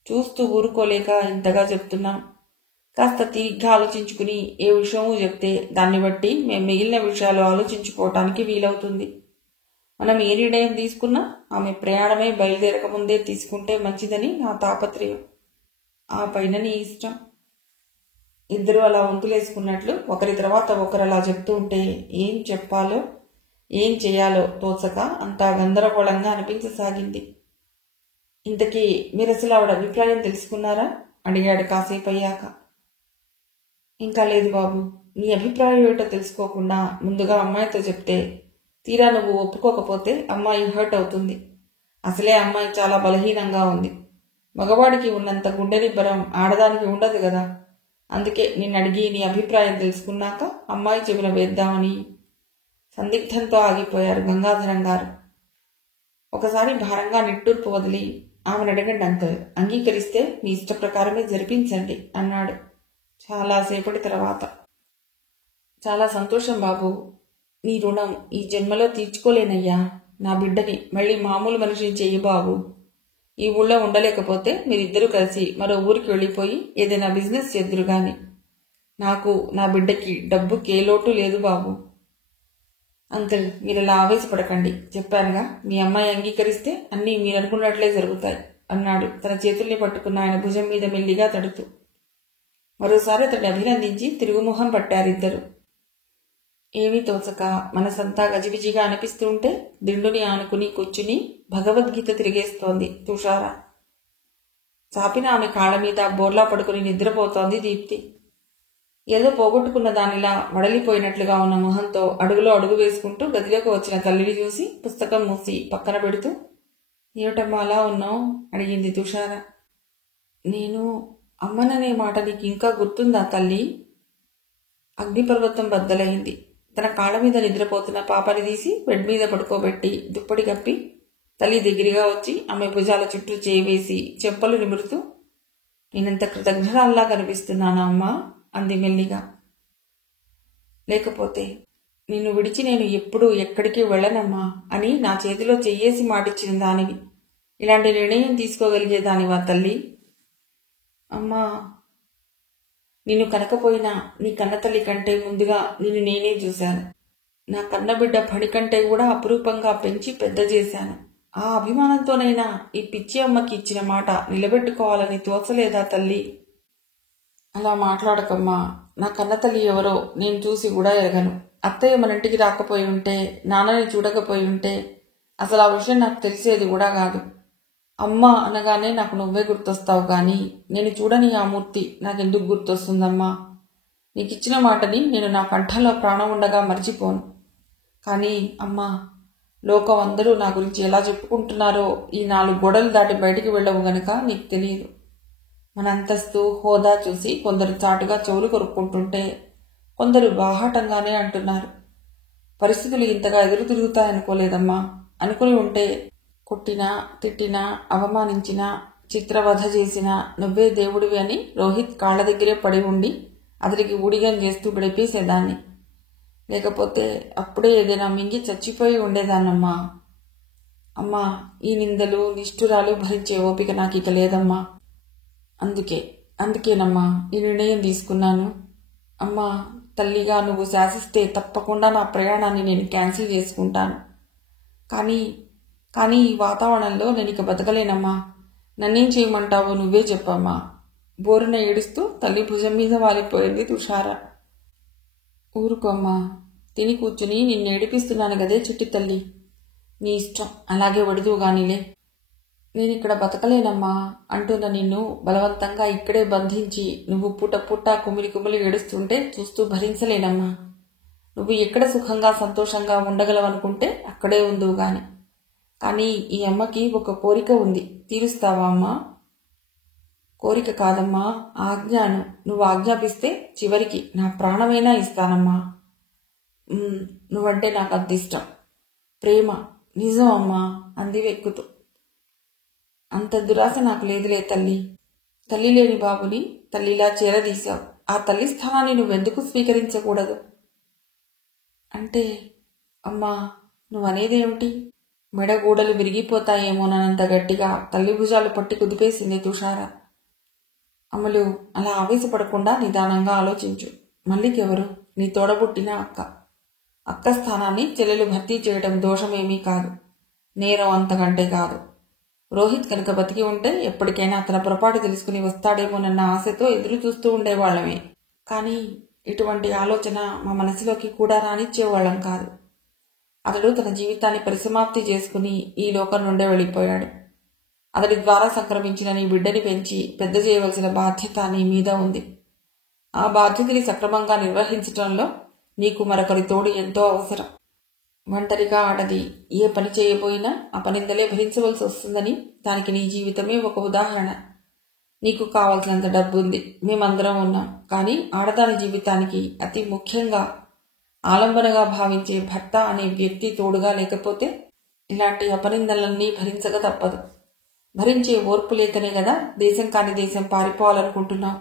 చూస్తూ ఊరుకోలేక ఇంతగా చెప్తున్నాం. కాస్త తీరిగ్గా ఆలోచించుకుని ఏ విషయమూ చెప్తే దాన్ని బట్టి మేము మిగిలిన విషయాలు ఆలోచించుకోవటానికి వీలవుతుంది. మనం ఏ నిర్ణయం తీసుకున్నా ఆమె ప్రయాణమే బయలుదేరకముందే తీసుకుంటే మంచిదని నా తాపత్రయం. ఆ పైన నీ ఇష్టం. ఇద్దరూ అలా వంతులేసుకున్నట్లు ఒకరి తర్వాత ఒకరు అలా చెప్తూ ఉంటే ఏం చెప్పాలో ఏం చేయాలో తోచక అంతా గందరగోళంగా అనిపించసాగింది. ఇంతకీ మీరసలు ఆవిడ అభిప్రాయం తెలుసుకున్నారా? అడిగాడు కాసేపు అయ్యాక. ఇంకా లేదు బాబు. నీ అభిప్రాయం ఏమిటో తెలుసుకోకుండా ముందుగా అమ్మాయితో చెప్తే తీరా నువ్వు ఒప్పుకోకపోతే అమ్మాయి హర్ట్ అవుతుంది. అసలే అమ్మాయి చాలా బలహీనంగా ఉంది. మగవాడికి ఉన్నంత గుండె నిబ్బరం ఆడదానికి ఉండదు కదా. అందుకే నిన్ను అడిగి నీ అభిప్రాయం తెలుసుకున్నాక అమ్మాయి చెవిన వేద్దామని. సందిగ్ధంతో ఆగిపోయారు గంగాధరం గారు. ఒకసారి భారంగా నిట్టూర్పు వదిలి, ఆమెను అడగండి అంకుల్, అంగీకరిస్తే మీ ఇష్ట ప్రకారమే జరిపించండి అన్నాడు చాలాసేపటి తర్వాత. చాలా సంతోషం బాబు. నీ రుణం ఈ జన్మలో తీర్చుకోలేనయ్యా. నా బిడ్డని మళ్ళీ మామూలు మనిషిని చెయ్యి బాబు. ఈ ఊళ్ళో ఉండలేకపోతే మీరిద్దరూ కలిసి మరో ఊరికి వెళ్ళిపోయి ఏదైనా బిజినెస్ చేద్దురు గాని. నాకు నా బిడ్డకి డబ్బుకి ఏ లోటు లేదు బాబు. అంకుల్, మీరు ఇలా ఆవేశపడకండి. చెప్పానుగా, మీ అమ్మాయి అంగీకరిస్తే అన్నీ మీరు అనుకున్నట్లే జరుగుతాయి అన్నాడు తన చేతుల్ని పట్టుకున్న ఆయన భుజం మీద మెల్లిగా తడుతూ. మరోసారి అతన్ని అభినందించి తిరుగుముఖం పట్టారిద్దరు. ఏమీ తోచక మనసంతా గజిబిజిగా అనిపిస్తూ ఉంటే దిండుని ఆనుకుని కూర్చుని భగవద్గీత తిరిగేస్తోంది తుషార. చాపిన ఆమె కాళ్ళ మీద బోర్లా పడుకుని నిద్రపోతోంది దీప్తి. ఏదో పోగొట్టుకున్న దానిలా వడలిపోయినట్లుగా ఉన్న మొహంతో అడుగులో అడుగు వేసుకుంటూ గదిలోకి వచ్చిన తల్లిని చూసి పుస్తకం మూసి పక్కన పెడుతూ, ఏమిటమ్మా అలా ఉన్నావు అడిగింది తుషార. నేను అమ్మననే మాట నీకు ఇంకా గుర్తుందా తల్లి? అగ్నిపర్వతం బద్దలైంది. తన కాళ్ళ మీద నిద్రపోతున్న పాపని తీసి బెడ్ మీద పడుకోబెట్టి దుప్పటి కప్పి తల్లి దగ్గరగా వచ్చి ఆమె భుజాల చుట్టూ చేవేసి చెంపలు నిమురుతూ, నేనంత కృతజ్ఞరాల్లా కనిపిస్తున్నానా అమ్మా అంది మెల్లిగా. లేకపోతే నిన్ను విడిచి నేను ఎప్పుడూ ఎక్కడికి వెళ్ళనమ్మా అని నా చేతిలో చెయ్యేసి మాటిచ్చిన దానివి. ఇలాంటి నిర్ణయం తీసుకోగలిగేదానివా తల్లి? అమ్మా, నిన్ను కనకపోయినా నీ కన్నతల్లి కంటే ముందుగా నిన్ను నేనే చూశాను. నా కన్నబిడ్డ పడి కంటే కూడా అపురూపంగా పెంచి పెద్ద చేశాను. ఆ అభిమానంతోనైనా ఈ పిచ్చి అమ్మకి ఇచ్చిన మాట నిలబెట్టుకోవాలని తోచలేదా తల్లి? అలా మాట్లాడకమ్మా. నా కన్నతల్లి ఎవరో నేను చూసి కూడా ఎరగను. అత్తయ్య మన ఇంటికి రాకపోయి ఉంటే, నాన్నని చూడకపోయి ఉంటే అసలు ఆ విషయం నాకు తెలిసేది కూడా కాదు. అమ్మ అనగానే నాకు నువ్వే గుర్తొస్తావు కానీ నేను చూడని ఆ మూర్తి నాకెందుకు గుర్తొస్తుందమ్మా? నీకిచ్చిన మాటని నేను నా కంఠంలో ప్రాణం ఉండగా మర్చిపోను. కానీ అమ్మా, లోకం అందరూ నా గురించి ఎలా చెప్పుకుంటున్నారో ఈ 4 గోడలు దాటి బయటికి వెళ్ళవు గనక నీకు తెలియదు. మన అంతస్తు హోదా చూసి కొందరు చాటుగా చెవులు కొరుక్కుంటుంటే కొందరు బాహాటంగానే అంటున్నారు. పరిస్థితులు ఇంతగా ఎదురు తిరుగుతాయనుకోలేదమ్మా. అనుకుని ఉంటే కొట్టినా, తిట్టినా, అవమానించినా, చిత్రవధ చేసినా నువ్వే దేవుడివి అని రోహిత్ కాళ్ళ దగ్గరే పడి ఉండి అతడికి ఊడిగం చేస్తూ గడిపేసేదాన్ని. లేకపోతే అప్పుడే ఏదైనా మింగి చచ్చిపోయి ఉండేదాన్నమ్మా. అమ్మా, ఈ నిందలు నిష్ఠురాలు భరించే ఓపిక నాకు ఇక లేదమ్మా. అందుకేనమ్మా ఈ నిర్ణయం తీసుకున్నాను. అమ్మా, తల్లిగా నువ్వు శాసిస్తే తప్పకుండా నా ప్రయాణాన్ని నేను క్యాన్సిల్ చేసుకుంటాను. కానీ ఈ వాతావరణంలో నేను ఇక బతకలేనమ్మా. నన్నేం చేయమంటావో నువ్వే చెప్పమ్మా. బోరున ఏడుస్తూ తల్లి భుజం మీద వాలిపోయింది తుషార. ఊరుకోమ్మా, తిని కూర్చుని నిన్ను ఏడిపిస్తున్నాను గదే చిట్టి తల్లి. నీ ఇష్టం, అలాగే వడుదువు గానిలే. నేనిక్కడ బతకలేనమ్మా అంటున్న నిన్ను బలవంతంగా ఇక్కడే బంధించి నువ్వు పూట కుమిలి కుమిలి ఏడుస్తుంటే చూస్తూ భరించలేనమ్మా. నువ్వు ఎక్కడ సుఖంగా సంతోషంగా ఉండగలవనుకుంటే అక్కడే ఉందువు గాని. కానీ ఈ అమ్మకి ఒక కోరిక ఉంది, తీరుస్తావా అమ్మా? కోరిక కాదమ్మా, ఆజ్ఞాను. నువ్వు ఆజ్ఞాపిస్తే చివరికి నా ప్రాణమైనా ఇస్తానమ్మా. నువ్వంటే నాకు అంత ఇష్టం, ప్రేమ, నిజం అమ్మా అంది వెక్కుతూ. అంత దురాశ నాకు లేదులే తల్లి. తల్లి లేని బాబుని తల్లిలా చేరదీశావు. ఆ తల్లి స్థానాన్ని నువ్వెందుకు స్వీకరించకూడదు? అంటే అమ్మా, నువ్వనేదేమిటి? మెడగూడలు విరిగిపోతాయేమోనన్నంత గట్టిగా తల్లి భుజాలు పట్టి కుదిపేసింది తుషార. అమలు, అలా ఆవేశపడకుండా నిదానంగా ఆలోచించు. మల్లికెవరు? నీ తోడబుట్టిన అక్క. అక్క స్థానాన్ని చెల్లెలు భర్తీ చేయడం దోషమేమీ కాదు, నేరం అంతకంటే కాదు. రోహిత్ కనుక బతికి ఉంటే ఎప్పటికైనా అతని పొరపాటు తెలుసుకుని వస్తాడేమోనన్న ఆశతో ఎదురు చూస్తూ ఉండేవాళ్లమే. కానీ ఇటువంటి ఆలోచన మా మనసులోకి కూడా రానిచ్చేవాళ్లం కాదు. అతడు తన జీవితాన్ని పరిసమాప్తి చేసుకుని ఈ లోకం నుండే వెళ్ళిపోయాడు. అతడి ద్వారా సంక్రమించిన నీ బిడ్డని పెంచి పెద్ద చేయవలసిన బాధ్యత నీ మీద ఉంది. ఆ బాధ్యతని సక్రమంగా నిర్వహించడంలో నీకు మరొకరి తోడు ఎంతో అవసరం. ఒంటరిగా ఆడది ఏ పని చేయబోయినా అపనిందలే భరించవలసి వస్తుందని దానికి నీ జీవితమే ఒక ఉదాహరణ. నీకు కావలసినంత డబ్బు ఉంది, మేమందరం ఉన్నాం. కానీ ఆడదాని జీవితానికి అతి ముఖ్యంగా ఆలంబనగా భావించే భర్త అనే వ్యక్తి తోడుగా లేకపోతే ఇలాంటి అపనిందలన్నీ భరించక తప్పదు. భరించే ఓర్పు లేకనే కదా దేశం కాని దేశం పారిపోవాలనుకుంటున్నావు.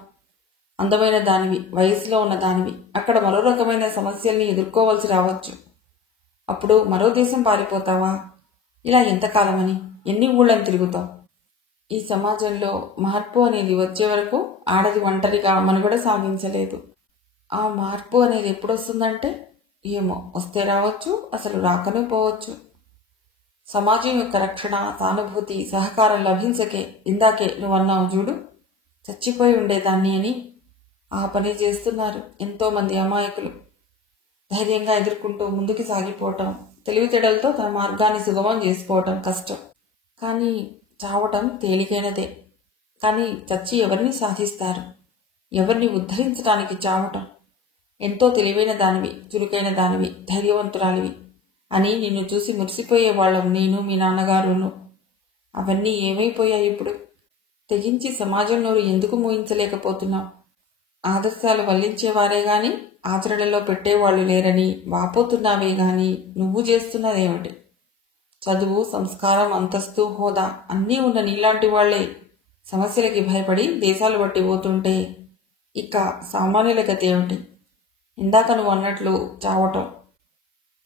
అందమైన దానివి, వయసులో ఉన్న దానివి, అక్కడ మరో రకమైన సమస్యల్ని ఎదుర్కోవలసి రావచ్చు. అప్పుడు మరో దేశం పారిపోతావా? ఇలా ఎంతకాలమని, ఎన్ని ఊళ్ళని తిరుగుతావు? ఈ సమాజంలో మార్పు అనేది వచ్చే వరకు ఆడది ఒంటరిగా మనుగడ సాగించలేదు. ఆ మార్పు అనేది ఎప్పుడొస్తుందంటే ఏమో, వస్తే రావచ్చు, అసలు రాకనే పోవచ్చు. సమాజం యొక్క రక్షణ, సానుభూతి, సహకారం లభించకే ఇందాకే నువ్వన్నావు చూడు, చచ్చిపోయి ఉండేదాన్ని అని. ఆ పని చేస్తున్నారు ఎంతోమంది అమాయకులు. ధైర్యంగా ఎదుర్కొంటూ ముందుకు సాగిపోవటం, తెలివితేడలతో తన మార్గాన్ని సుగమం చేసుకోవటం కష్టం. కానీ చావటం తేలికైనదే. కానీ చచ్చి ఎవరిని సాధిస్తారు? ఎవరిని ఉద్ధరించడానికి చావటం? ఎంతో తెలివైన దానివి, చురుకైన దానివి, ధైర్యవంతురాలివి అని నిన్ను చూసి మురిసిపోయేవాళ్ళం నేను, మీ నాన్నగారును. అవన్నీ ఏమైపోయాయి ఇప్పుడు? తెగించి సమాజం నోరు ఎందుకు మూయించలేకపోతున్నావు? ఆదర్శాలు వల్లించేవారే గాని ఆచరణలో పెట్టేవాళ్లు లేరని వాపోతున్నావే గాని నువ్వు చేస్తున్నదేమిటి? చదువు, సంస్కారం, అంతస్తు, హోదా అన్నీ ఉన్న నీలాంటి వాళ్లే సమస్యలకి భయపడి దేశాలు బట్టి పోతుంటే ఇక సామాన్యుల గతి ఏమిటి? ఇందాక నువ్వు అన్నట్లు చావటం,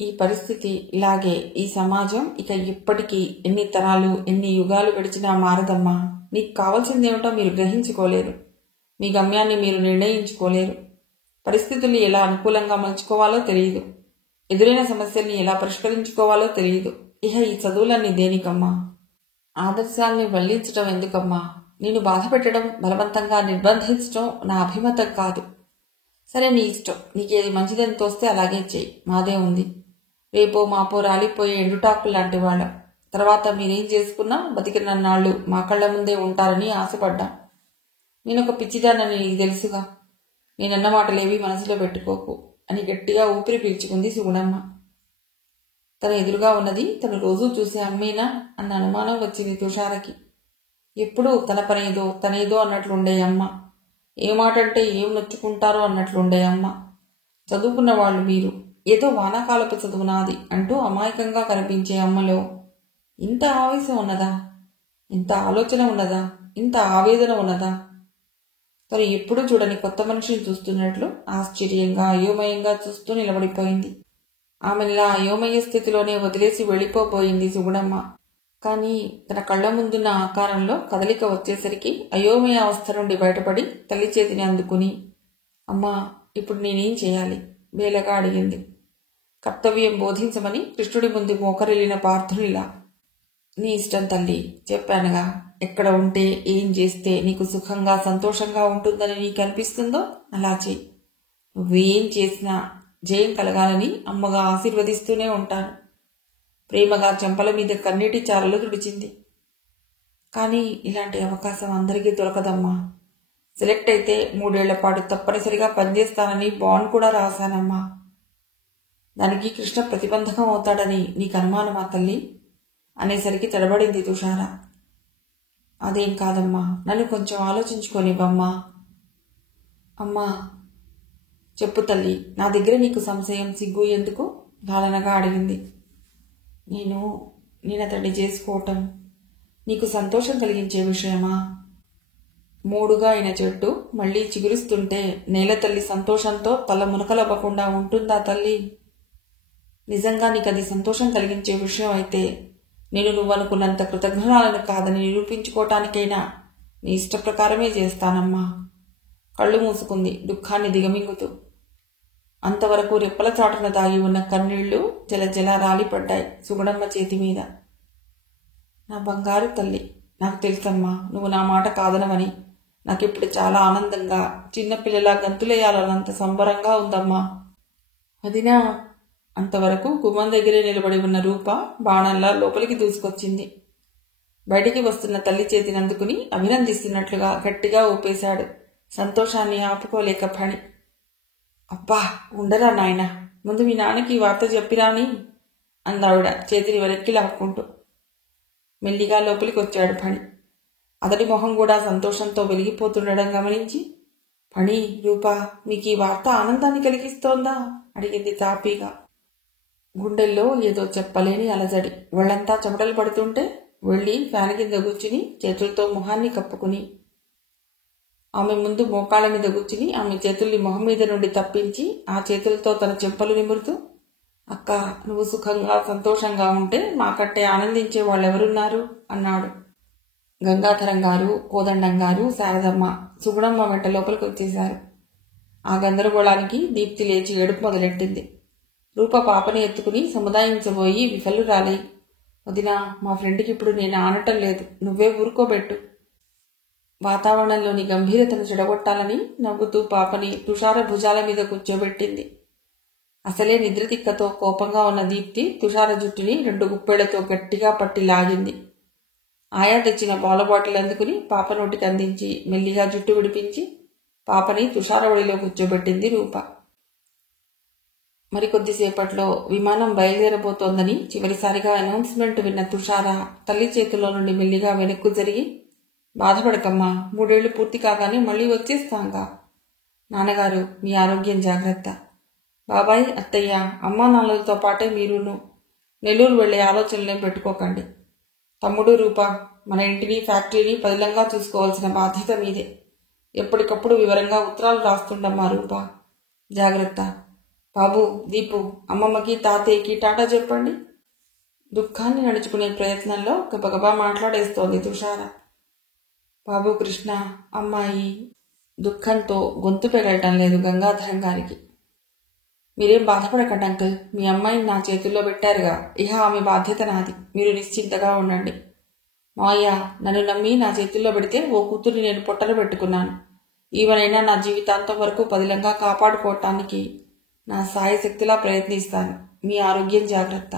ఈ పరిస్థితి ఇలాగే, ఈ సమాజం ఇక ఇప్పటికీ ఎన్ని తరాలు ఎన్ని యుగాలు గడిచినా మారదమ్మా. నీకు కావాల్సిందేమిటో మీరు గ్రహించుకోలేరు. మీ గమ్యాన్ని మీరు నిర్ణయించుకోలేరు. పరిస్థితుల్ని ఎలా అనుకూలంగా మలుచుకోవాలో తెలియదు. ఎదురైన సమస్యల్ని ఎలా పరిష్కరించుకోవాలో తెలియదు. ఇహ ఈ చదువులన్నీ దేనికమ్మా? ఆదర్శాల్ని వల్లించటం ఎందుకమ్మా? నేను బాధ పెట్టడం, బలవంతంగా నిర్బంధించడం నా అభిమతం కాదు. సరే, నీ ఇష్టం. నీకేది మంచిదని తోస్తే అలాగే చెయ్యి. మాదే ఉంది. రేపో మాపో రాలిపోయే ఎండుటాకులు లాంటి వాళ్ళం. తర్వాత మీరేం చేసుకున్నా బతికినన్నాళ్ళు మా కళ్ళ ముందే ఉంటారని ఆశపడ్డాం. నేనొక పిచ్చిదానని నీకు తెలుసుగా. నేనన్న మాటలేవి మనసులో పెట్టుకోకు అని గట్టిగా ఊపిరి పీల్చుకుంది సుగుణమ్మ. తన ఎదురుగా ఉన్నది తను రోజూ చూసే అమ్మేనా అన్న అనుమానం వచ్చింది తుషారకి. ఎప్పుడూ తన పనేదో తనేదో అన్నట్లుండే అమ్మ. ఏ మాటంటే ఏం నొచ్చుకుంటారో అన్నట్లుండే అమ్మ. చదువుకున్న వాళ్ళు మీరు, ఏదో వానాకాలపు చదువు నాది అంటూ అమాయకంగా కనిపించే అమ్మలో ఇంత ఆవేశం ఉన్నదా? ఇంత ఆలోచన ఉన్నదా? ఇంత ఆవేదన ఉన్నదా? తను ఎప్పుడూ చూడని కొత్త మనిషిని చూస్తున్నట్లు ఆశ్చర్యంగా అయోమయంగా చూస్తూ నిలబడిపోయింది. ఆమెలా అయోమయ స్థితిలోనే వదిలేసి వెళ్ళిపోబోయింది సుగుణమ్మ. కానీ తన కళ్ల ముందున్న ఆకారంలో కదలిక వచ్చేసరికి అయోమయ అవస్థ నుండి బయటపడి తల్లి చేతిని అందుకుని, అమ్మా, ఇప్పుడు నేనేం చేయాలి? బేలగా అడిగింది. కర్తవ్యం బోధించమని కృష్ణుడి ముందు మోకరిల్లిన పార్థునిలా. నీ ఇష్టం తల్లి, చెప్పానుగా. ఎక్కడ ఉంటే ఏం చేస్తే నీకు సుఖంగా సంతోషంగా ఉంటుందని నీకు అనిపిస్తుందో అలా చెయ్యి. నువ్వేం చేసినా జయం కలగాలని అమ్మగా ఆశీర్వదిస్తూనే ఉంటాను. ప్రేమగా చెంపల మీద కన్నీటి చారలు తుడిచింది. కానీ ఇలాంటి అవకాశం అందరికీ దొరకదమ్మా. సెలెక్ట్ అయితే 3 ఏళ్ల పాటు తప్పనిసరిగా పనిచేస్తానని బాండ్ కూడా రాశానమ్మా. దానికి కృష్ణ ప్రతిబంధకం అవుతాడని నీకు అనుమానమా తల్లి అనేసరికి తడబడింది తుషార. అదేం కాదమ్మా, నన్ను కొంచెం ఆలోచించుకోనివ్వమ్మా. అమ్మా, చెప్పు తల్లి, నా దగ్గర నీకు సంశయం సిగ్గు ఎందుకు? లాలనగా అడిగింది. నేను అతన్ని చేసుకోవటం నీకు సంతోషం కలిగించే విషయమా? మూడుగా అయిన చెట్టు మళ్లీ చిగురిస్తుంటే నేల తల్లి సంతోషంతో తల మునకలవ్వకుండా ఉంటుందా తల్లి? నిజంగా నీకది సంతోషం కలిగించే విషయం అయితే నేను నువ్వనుకున్నంత కృతజ్ఞురాలను కాదని నిరూపించుకోవటానికైనా నీ ఇష్ట ప్రకారమే చేస్తానమ్మా. కళ్ళు మూసుకుంది దుఃఖాన్ని దిగమింగుతూ. అంతవరకు రెప్పల చాటున దాగి ఉన్న కన్నీళ్లు జలజల రాలిపడ్డాయి సుగుణమ్మ చేతి మీద. నా బంగారు తల్లి, నాకు తెలుసమ్మా నువ్వు నా మాట కాదనవని. నాకిప్పుడు చాలా ఆనందంగా, చిన్నపిల్లలా గంతులేయాలన్నంత సంబరంగా ఉందమ్మా. అదినా? అంతవరకు గుమ్మం దగ్గరే నిలబడి ఉన్న రూప బాణంలా లోపలికి దూసుకొచ్చింది. బయటికి వస్తున్న తల్లి చేతిని అందుకుని అభినందిస్తున్నట్లుగా గట్టిగా ఊపేశాడు. సంతోషాన్ని ఆపుకోలేక ఫణి. అబ్బా, ఉండరా నాయన, ముందు మీ నాన్నకి ఈ వార్త చెప్పిరాని అందావిడ చేతిని వెనక్కి లాక్కుంటూ. మెల్లిగా లోపలికి వచ్చాడు ఫణి. అతడి మొహం కూడా సంతోషంతో వెలిగిపోతుండడం గమనించి, ఫణి, రూపా, మీకు ఈ వార్త ఆనందాన్ని కలిగిస్తోందా అడిగింది తాపీగా. గుండెల్లో ఏదో చెప్పలేని అలజడి. ఒళ్లంతా చెమటలు పడుతుంటే వెళ్లి ఫ్యాన్ కింద కూర్చుని చేతులతో మొహాన్ని కప్పుకుని ఆమె ముందు మోకాళ్ళ మీద కూర్చుని ఆమె చేతుల్ని మొహం మీద నుండి తప్పించి ఆ చేతులతో తన చెంపలు నిమురుతూ, అక్క, నువ్వు సుఖంగా సంతోషంగా ఉంటే మాకంటే ఆనందించే వాళ్ళెవరున్నారు అన్నాడు. గంగాధరం గారు, కోదండం గారు, శారదమ్మ, సుగుణమ్మ వెంట లోపలికి వచ్చేశారు. ఆ గందరగోళానికి దీప్తి లేచి ఏడుపు మొదలెట్టింది. రూప పాపని ఎత్తుకుని సముదాయించబోయి విఫలురాలి. వదినా, మా ఫ్రెండ్కి ఇప్పుడు నేను ఆనటం లేదు, నువ్వే ఊరుకోబెట్టు. వాతావరణంలోని గంభీరతను చెడగొట్టాలని నవ్వుతూ పాపని తుషార భుజాల మీద కూర్చోబెట్టింది. అసలే నిద్రతిక్కతో కోపంగా ఉన్న దీప్తి తుషార జుట్టుని 2 గుప్పెళ్లతో గట్టిగా పట్టి లాగింది. ఆయా తెచ్చిన పాల బాటిల్ అందుకుని పాప నోటికి అందించి మెల్లిగా జుట్టు విడిపించి పాపని తుషార ఒడిలో కూర్చోబెట్టింది రూప. మరికొద్దిసేపట్లో విమానం బయలుదేరబోతోందని చివరిసారిగా అనౌన్స్మెంట్ విన్న తుషార తల్లి చేతుల్లో నుండి మెల్లిగా వెనక్కు జరిగి, బాధపడకమ్మా, 3 ఏళ్లు పూర్తి కాగానే మళ్లీ వచ్చేస్తాంగా. నాన్నగారు, మీ ఆరోగ్యం జాగ్రత్త. బాబాయ్, అత్తయ్య, అమ్మా నాన్నలతో పాటే మీరును నెల్లూరు వెళ్లే ఆలోచనలేం పెట్టుకోకండి. తమ్ముడు, రూప, మన ఇంటిని ఫ్యాక్టరీని పదిలంగా చూసుకోవాల్సిన బాధ్యత మీదే. ఎప్పటికప్పుడు వివరంగా ఉత్తరాలు రాస్తుండమ్మా రూప. జాగ్రత్త. బాబు, దీపు, అమ్మమ్మకి తాతయ్యకి టాటా చెప్పండి. దుఃఖాన్ని నడుచుకునే ప్రయత్నంలో గబగబా మాట్లాడేస్తోంది తుషార. బాబు, కృష్ణ, అమ్మాయి. దుఃఖంతో గొంతు పెగలటం లేదు గంగాధరం గారికి. మీరేం బాధపడకండి అంకుల్, మీ అమ్మాయిని నా చేతుల్లో పెట్టారుగా, ఇహ ఆమె బాధ్యత నాది, మీరు నిశ్చింతగా ఉండండి. మావయ్య, నన్ను నమ్మి నా చేతుల్లో పెడితే ఓ కూతుర్ని నేను పొట్టలు పెట్టుకున్నాను. ఈవనైనా నా జీవితాంతం వరకు పదిలంగా కాపాడుకోవటానికి నా సాయశక్తిలా ప్రయత్నిస్తాను. మీ ఆరోగ్యం జాగ్రత్త.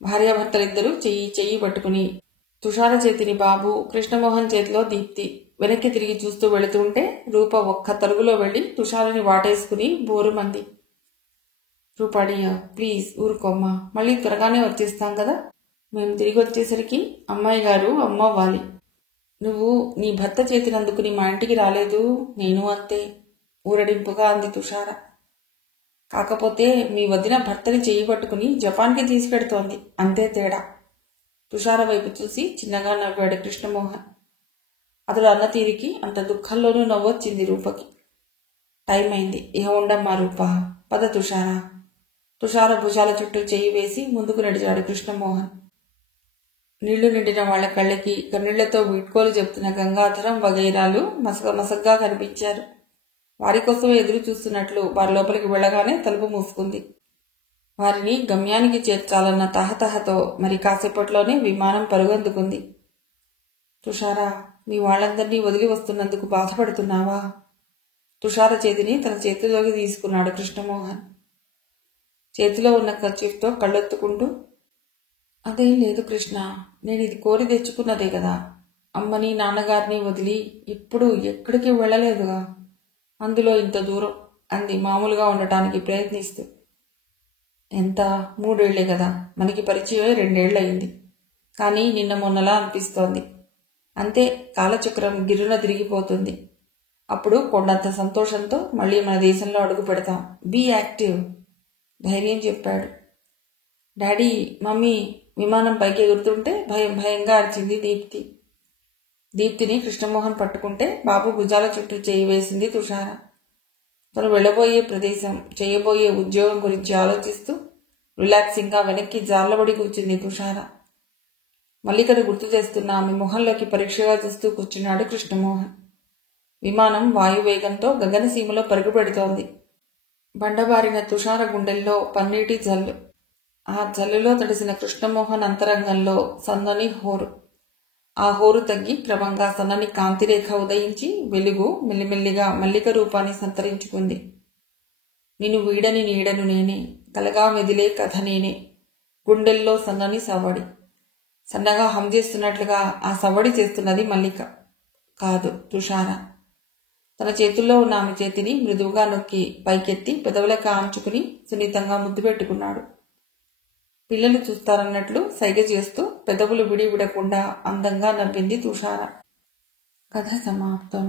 భార్యాభర్తలిద్దరూ చెయ్యి చెయ్యి పట్టుకుని తుషార చేతిని బాబు, కృష్ణమోహన్ చేతిలో దీప్తి వెనక్కి తిరిగి చూస్తూ వెళుతుంటే రూప ఒక్క తరుగులో వెళ్లి తుషారని వాటేసుకుని బోరుమంది. రూపాడియా, ప్లీజ్ ఊరుకోమ్మా, మళ్ళీ త్వరగానే వచ్చేస్తాం కదా. మేము తిరిగి వచ్చేసరికి అమ్మాయి గారు అమ్మవ్వాలి. నువ్వు నీ భర్త చేతినందుకుని మా ఇంటికి రాలేదు, నేను అంతే, ఊరడింపుగా అంది తుషార. కాకపోతే మీ వదిన భర్తని చెయ్యి పట్టుకుని జపాన్కి తీసుకెడుతోంది, అంతే తేడా. తుషార వైపు చూసి చిన్నగా నవ్వాడు కృష్ణమోహన్. అతడు అన్న తీరికి అంత దుఃఖంలోనూ నవ్వొచ్చింది రూపకి. టైం అయింది, ఇహ ఉండమ్మా రూపా, పద తుషార. తుషార భుజాల చుట్టూ చెయ్యి వేసి ముందుకు నడిచాడు కృష్ణమోహన్. నీళ్లు నిండిన వాళ్ల కళ్ళకి కన్నీళ్లతో వీడ్కోలు చెప్తున్న గంగాధరం వగైరాలు మసగ్గా కనిపించారు. వారి కోసమే ఎదురు చూస్తున్నట్లు వారి లోపలికి వెళ్లగానే తలుపు మూసుకుంది. వారిని గమ్యానికి చేర్చాలన్న తహతహతో మరి కాసేపట్లోనే విమానం పరుగందుకుంది. తుషారా, మీ వాళ్ళందరినీ వదిలి వస్తున్నందుకు బాధపడుతున్నావా? తుషార చేతిని తన చేతిలోకి తీసుకున్నాడు కృష్ణమోహన్. చేతిలో ఉన్న కర్చీఫ్తో కళ్ళొత్తుకుంటూ, అదేం లేదు కృష్ణ, నేను ఇది కోరి తెచ్చుకున్నదే కదా. అమ్మని నాన్నగారిని వదిలి ఎప్పుడు ఎక్కడికి వెళ్ళలేదుగా, అందులో ఇంత దూరం అంది మామూలుగా ఉండటానికి ప్రయత్నిస్తూ. ఎంత 3 ఏళ్లే కదా, మనకి పరిచయం 2 ఏళ్లయింది. కానీ నిన్న మొన్నలా అనిపిస్తోంది. అంతే, కాలచక్రం గిర్రున తిరిగిపోతుంది. అప్పుడు కొండంత సంతోషంతో మళ్ళీ మన దేశంలో అడుగు పెడతాం. బీ యాక్టివ్, ధైర్యం చెప్పాడు. డాడీ, మమ్మీ విమానం పైకి ఎగురుతుంటే భయంగా అరిచింది దీప్తి. దీప్తిని కృష్ణమోహన్ పట్టుకుంటే బాబు భుజాల చుట్టూ చేయి వేసింది తుషార. తను వెళ్ళబోయే ప్రదేశం, చేయబోయే ఉద్యోగం గురించి ఆలోచిస్తూ రిలాక్సింగ్గా వెనక్కి జార్లబడి కూర్చుంది తుషార. మల్లికను గుర్తు చేస్తున్న ఆమె మొహంలోకి పరీక్షగా చూస్తూ కూర్చున్నాడు కృష్ణమోహన్. విమానం వాయువేగంతో గగనసీమలో పరుగు పెడుతోంది. బండబారిన తుషార గుండెల్లో పన్నీటి జల్లు. ఆ జల్లులో తడిసిన కృష్ణమోహన్ అంతరంగంలో సన్నని హోరు. ఆ హోరు తగ్గి క్రమంగా సన్నని కాంతిరేఖ ఉదయించి వెలుగు మెల్లిమెల్లిగా మల్లిక రూపాన్ని సంతరించుకుంది. నిన్ను వీడని నీడను నేనే, కలగా మెదిలే కథ నేనే, గుండెల్లో సన్నని సవ్వడి. సన్నగా హంచేస్తున్నట్లుగా ఆ సవ్వడి చేస్తున్నది మల్లిక కాదు, తుషార. తన చేతుల్లో ఉన్న ఆమె చేతిని మృదువుగా నొక్కి పైకెత్తి పెదవులకు ఆంచుకుని సున్నితంగా ముద్దు పెట్టుకున్నాడు. పిల్లలు చూస్తారన్నట్లు సైగ చేస్తూ పెదవులు విడకుండా అందంగా నవ్వింది తుషార. కథ సమాప్తం.